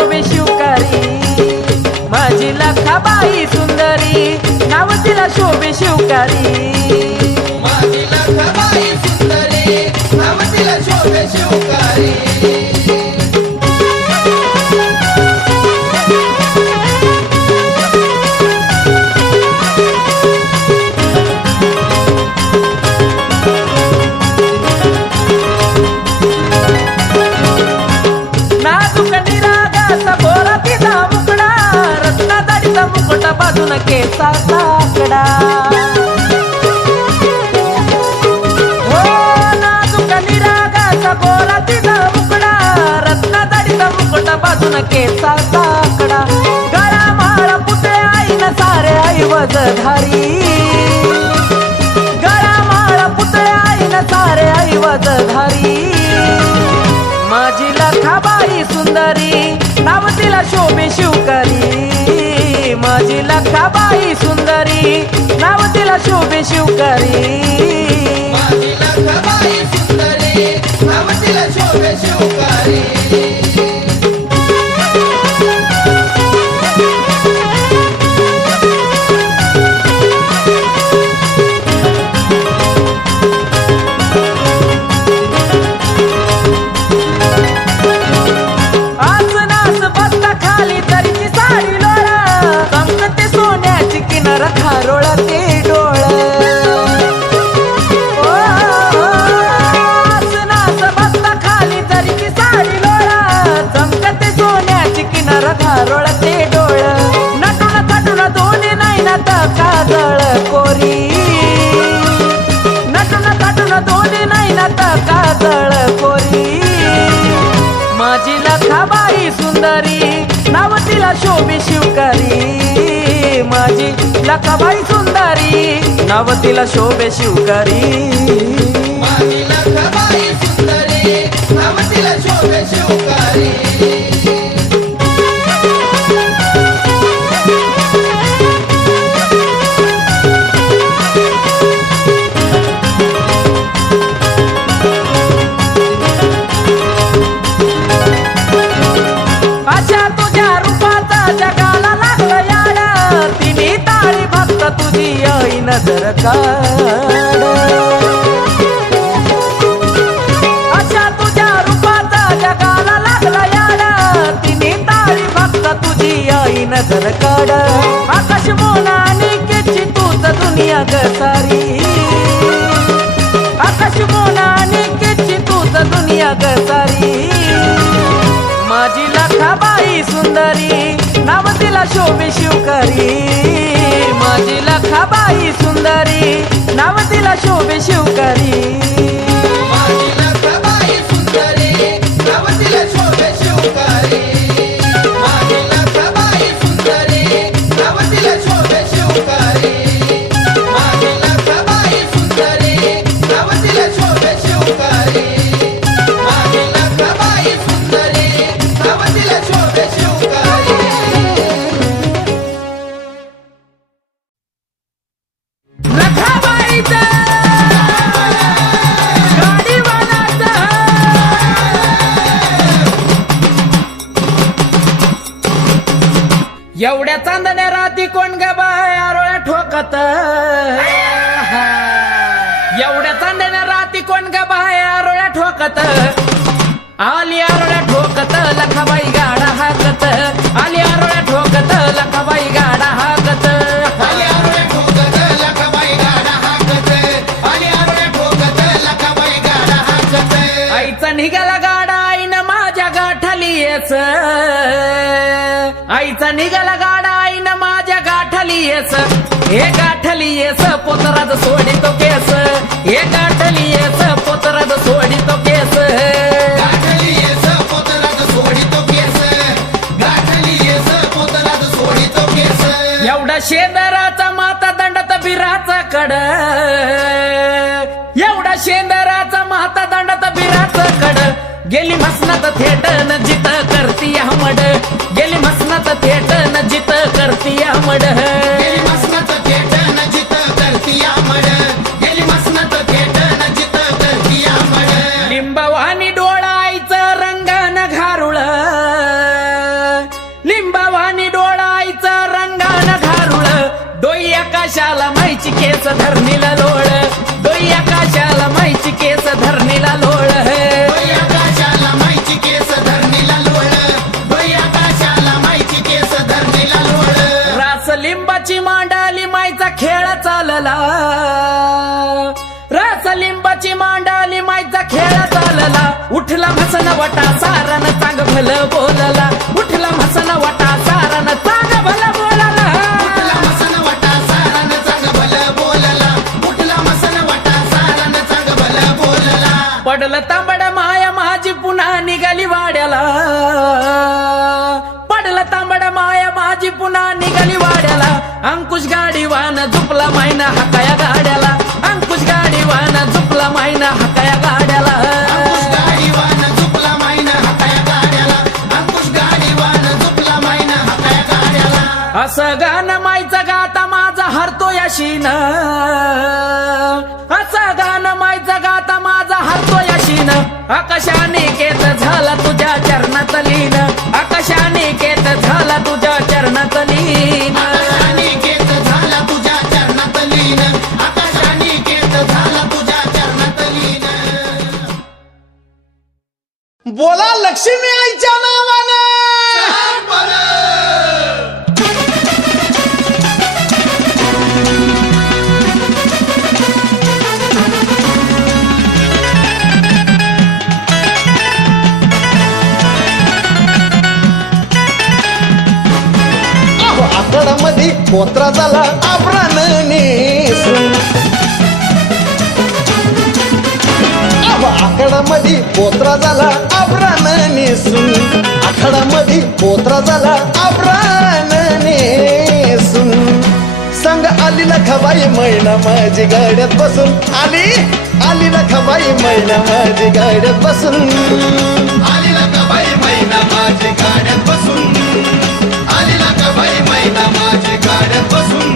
शोभे शिवकारी माझी लखाबाई सुंदरी नाव तिला शोभे शिवकारी माझी लखाबाई सुंदरी नाव तिला शोभे शिवकारी मुकुटा बाजून केसाचा आकडा हो नाजूक निरागाचा गोरा तिचा मुकडा रत्नाजडीचा मुकुटा बाजून केसाचा आकडा गळा माळा पुतळे आईन सारे ऐवजधारी गळा माळा पुतळे आईन सारे ऐवजधारी माझी लखाबाई सुंदरी नाव तिला शोभे शिवकारी माझी लखाबाई सुंदरी नाव तिला शोभे शिवकारी माझी लखाबाई सुंदरी नाव तिला शोभे शिवकारी खारोळा ते डोळ नाच बसता खाली तरी ती साडी लोळा चमकते सोन्याची किनार खारोळा ते डोळ नटून थटून दोन्ही नाही ना काजळ कोरी नटून थटून दोन्ही नाही ना काजळ कोरी माझी लखाबाई सुंदरी नाव तिला शोभे शिवकारी माझी लखाबाई सुंदरी नाव तिला शोभे शिवकारी माझी लखाबाई सुंदरी नाव तिला शोभे शिवकारी तुझी आई नजर काढ अशा तुझ्या रूपाचा जगाला लागला याडा तिने ताळी फक्त तुझी आई नजर काढ आकाश मोना निकेची तूच दुनिया ग सारी आकाश मोना निकेची तूच दुनिया ग सारी माझी लखाबाई सुंदरी नाव तिला शोभे शिवकारी माझी लखाबाई सुंदरी नाव तिला शोभे शिवकारी माझी लखाबाई सुंदरी नाव तिला शोभे शिवकारी माझी लखाबाई सुंदरी नाव तिला शोभे शिवकारी माझी लखाबाई सुंदरी नाव तिला शोभे शिवकारी माझी लखाबाई सुंदरी नाव तिला शोभे शिवकारी एवढ्या चांदण्या राती कोण ग बाय आरोळ्या ठोकत एवढ्या चांदण्या राती कोण ग बाय आरोळ्या ठोकत आली आरोळ्या ठोकत लखाबाई गाडा हाकत आली आरोळ्या ठोकत लखाबाई गाडा हाकत आली आरोळ्या ठोकत लखाबाई गाडा हाकत आली आरोळ्या ठोकत लखाबाई गाडा हाकत आईचा निघाला गाडा आईनं माझ्या गाठाली येस आईचा निघाला गाडा आईनं माझ्या गाठाली येस हे गाठली येस पोतराज सोडी तो केस हे गाठली येस पोतराज सोडी तो केस गाठली येस पोतराज सोडी तो केस गाठली येस पोतराज सोडी तो केस एवढा शेंदराचा माता दंडात बिराचा कड एवढा शेंदराचा माता दंडात बिराचा कड गेली मसनात थेट न जित करती हमड गेली मसनात थेट न जित करती हमड गेली मसनात थेट न जित करती हमड गेली मसनात थेट न जित करती हमड लिंबवानी डोळा आईचं रंगान घारुळ आकाशाला माईची केस धरणीला लोळ, डोई आकाशाला माईची केस धरणीला लोळ. डोई आकाशाला माईची केस धरणीला लोळ, डोई आकाशाला माईची केस धरणीला लोळ. रास लिंबाची मांडाली माईचा खेळ चालला, रास लिंबाची मांडाली माईचा खेळ चालला. उठला म्हसन वटा सारन चांग भलं बोलला, उठला म्हसन वटा सारन चांग भलं बोलला. उठला मसन वटा सारन चांग भलं बोलला, उठला मसन वटा सारन चांग भलं बोलला. पडलं तांबड माया माझी पुन्हा निघाली वाड्याला, पडलं तांबड माया माझी पुन्हा निघाली वाड्याला. अंकुश गाडीवान झुपला मायना हाकाया गाड्याला, अंकुश गाडीवान झुपला मायना हाकाया गाड्याला. अंकुश गाडीवान झुपला मायना हाताया गाड्याला, अंकुश गाडीवान झुपला मायना हाताया गाड्याला. असं गाणं मायचं गाता माझा हरतो याशीन, असं गाणं मायचं गाता माझा हरतो याशीन. आकाशाने केत झाला तुझ्या चरणात लीन, आकाशाने केत झाला तुझ्या चरणात लीन. आकाशाने केत झाला तुझ्या चरणात लीन, आकाशाने केत झाला तुझ्या चरणात लीन. बोला लक्ष्मी आईच्या नावानं. आकडामध्ये पोत्रा झाला आभ्रान नेसून, आकडामध्ये पोत्रा झाला आभ्रान नेसून, आकडामध्ये पोत्रा झाला आभ्रान नेसून. संग आली लखाबाई मैना माझी गाड्यात बसून, आली लखाबाई मैना माझी गाड्यात बसून. आली लकाबाई मैना माझी गाड्यात बसून, आली लकाबाई मैना माझी गाड्यात बसून.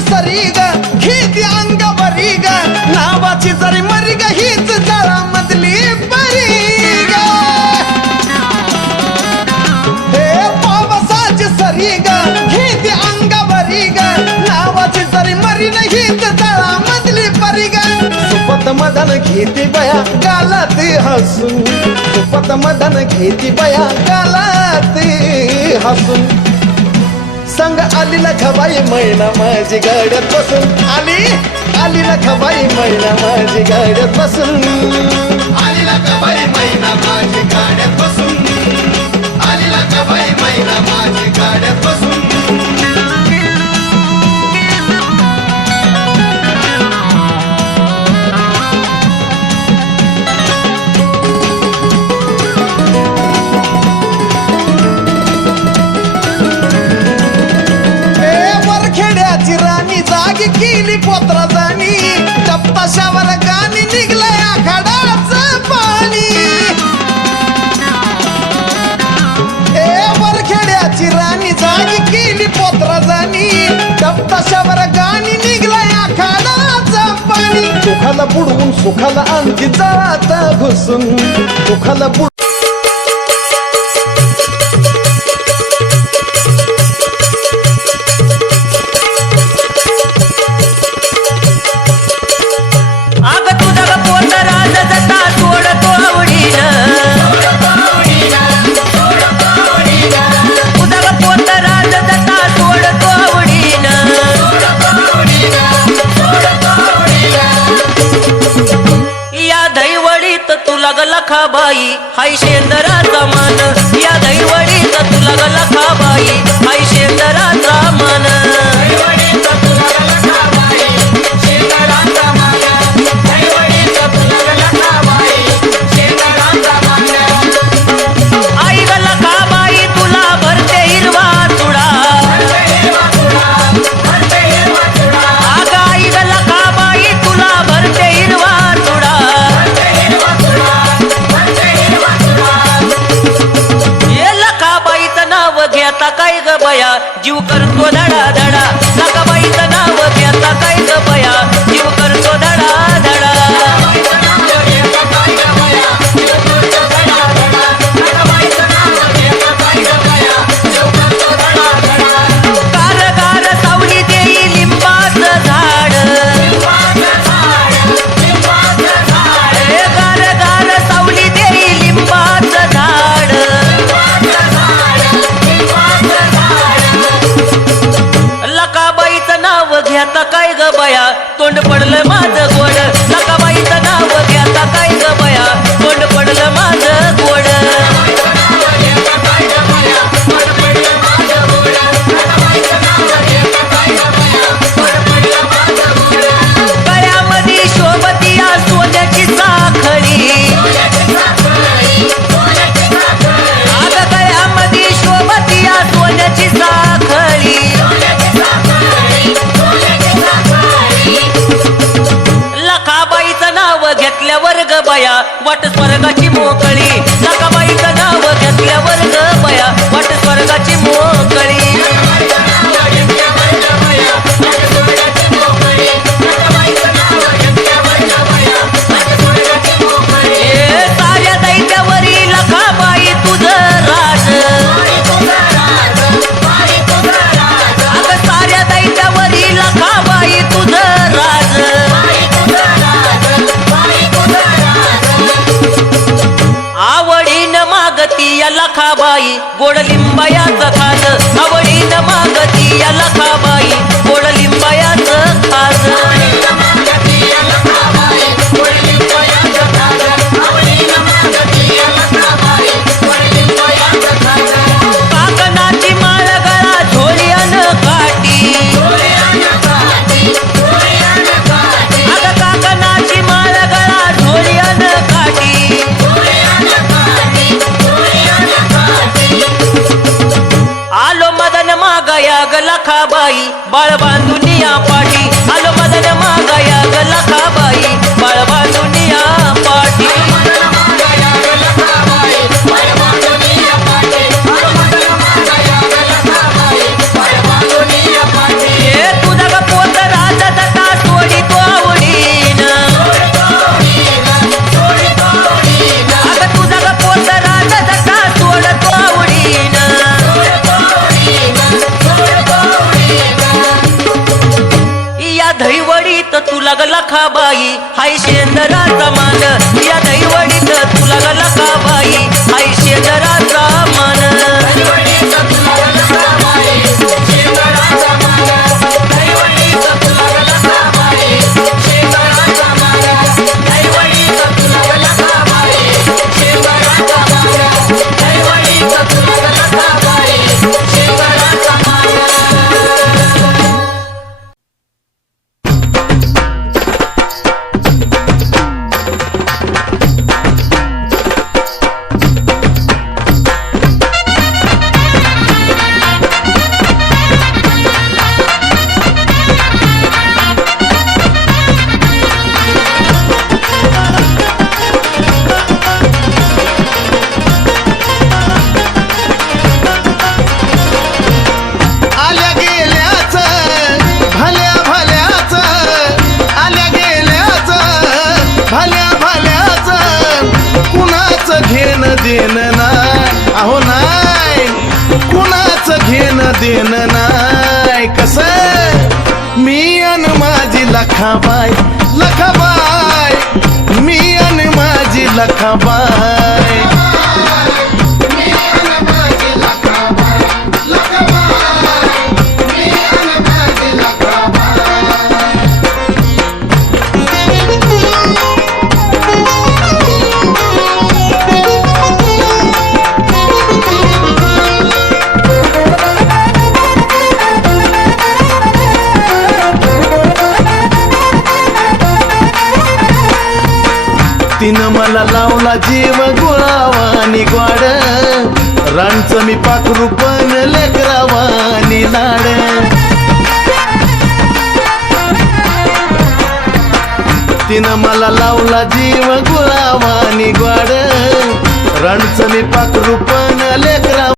सरी ग घेती अंगावरी ग, नावाची जरी मरी ग हीच जळामधली परी ग. हे पावसाची सरी ग घेती अंगावरी ग, नावाची जरी मरी न हीच जळामधली परी ग. सुपत मदन घेती बया गालात हसून, सुपत मदन घेती बया गालात हसून. संग आली लखाबाई मैना माझी गाड्यात बसून, आली लखाबाई मैना माझी गाड्यात बसून. आली लकाबाई मैना माझी गाड्यात बसून, आली लकाबाई मैना माझी गाड्यात बसून. राणी जागी केली पोत्रा जाणी, टप्पाशावर गाणी निघलंय आखाडाचं पाणी. ए वरखेड्याची राणी जागी केली पोत्रा जाणी, टप्पाशावर गाणी निघलंय आखाडाचं पाणी. दुखाला बुडवून सुखाला आणखी जात घुसून, दुखाला बुड लखाबाई हाय शेंदराचा मान, या दैवडीत तुला ग लखाबाई हाय शेंदराचा मान. आई ग लखाबाई तुला भरते हिरवा चुडा, अग आई ग लखाबाई तुला भरते हिरवा चुडा. ये लखाबाईचं नाव घेता काय ग बया जीव करतो धडा धडा. लखाबाई गोड लिंबायाचं खाज आवडीनं मागती या लखाबाई गोड लिंबायाचं खाज काकणाची माळ गळा झोळी अन काठी अगं काकणाची माळ गळा झोळी अन काठी आलो मदन मागया ग लखाबाई बाळ बांधून या पाठी आलो मदन मागया ग लखाबाई बाळ बांधून या पाठी हे तुझा ग पोत राजा दत्ता सोडी तो आवडीनं अगं तुझा ग पोत राजा दत्ता सोड तो आवडीनं या दहीवडीत तुला ग लखाबाई हाय शेंदराचा मान या दहीवडीत तुला ग लखाबाई हाय शेंदराचा मान आल्या गेल्याच भल्या भल्याच आल्या गेल्याच भल्या भल्याच कुणाच घेणं देणं नाही अहो नाही कुणाच घेणं देणं नाही कसं मी अन माझी लखाबाई लखाबाई मी अन माझी लखाबाई तिनं मला लावला जीव गुळावानी ग्वाड राणचं मी पाखरू पण लेकरावानी लाड तिनं मला लावला जीव गुळावानी ग्वाड राणचं मी पाखरू पण लेकरा